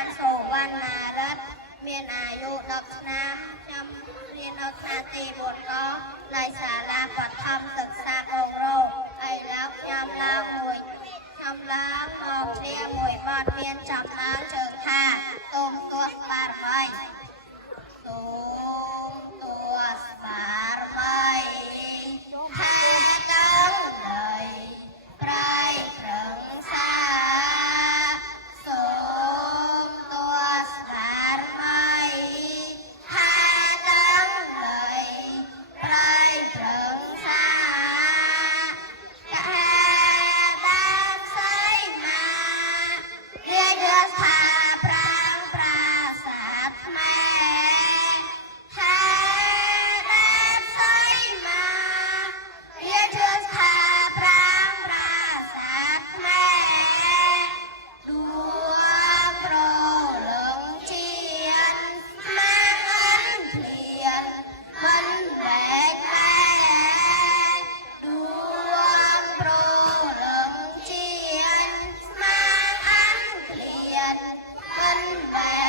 បានសោវណ្ណារិទ្ធមានអាយុ10ឆ្នាំខ្ញុំរៀននៅថ្នាក់ទី4កនៅសាលាបឋមសិក្សាបងរោឥឡូវខ្ញុំឡើងមកគ្នាមួយបទមានចំណងជើងថាសូមទស្សបារមីសូមទស្សបារមីថាដល់ដីប្រៃប្រឹងសាសូមទស្សបារមីថាដល់ដីប្រៃប្រឹងសាកែបានស្អីមករាជរដ្ឋាប្រាំងប្រាសាទខ្មែរថាបានស្អីមករាជរដ្ឋាប្រាំងប្រាសាទខ្មែរដួងប្រលឹងជាតិស្មាងអិនភ្លៀនមិនបែកបែកដួងប្រលឹងជាតិស្មាងអិនភ្លៀនមិនបែ